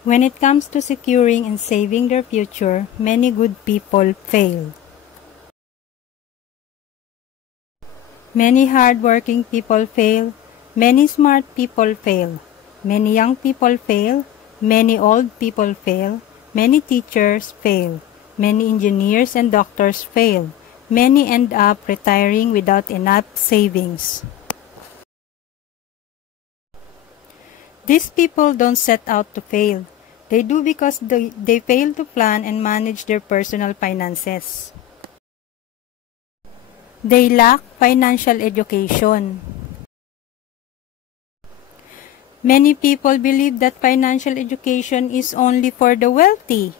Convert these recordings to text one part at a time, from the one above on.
When it comes to securing and saving their future, many good people fail. Many hard-working people fail. Many smart people fail. Many young people fail. Many old people fail. Many teachers fail. Many engineers and doctors fail. Many end up retiring without enough savings. These people don't set out to fail. They do because they fail to plan and manage their personal finances. They lack financial education. Many people believe that financial education is only for the wealthy.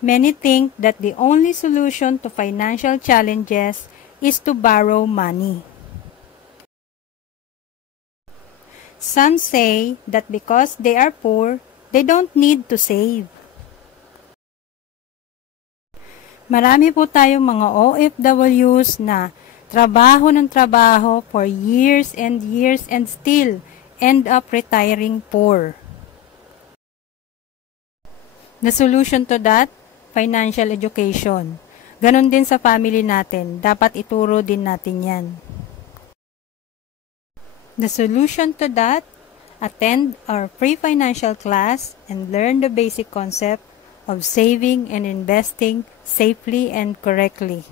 Many think that the only solution to financial challenges is to borrow money. Some say that because they are poor, they don't need to save. Marami po tayong mga OFWs na trabaho ng trabaho for years and still end up retiring poor. The solution to that, financial education. Ganon din sa family natin, dapat ituro din natin yan. The solution to that, attend our free financial class and learn the basic concept of saving and investing safely and correctly.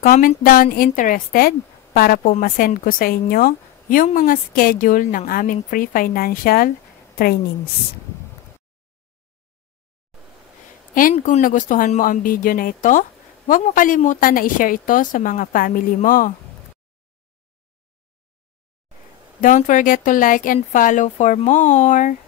Comment down interested para po masend ko sa inyo yung mga schedule ng aming free financial trainings. And kung nagustuhan mo ang video na ito, huwag mo kalimutan na i-share ito sa mga family mo. Don't forget to like and follow for more.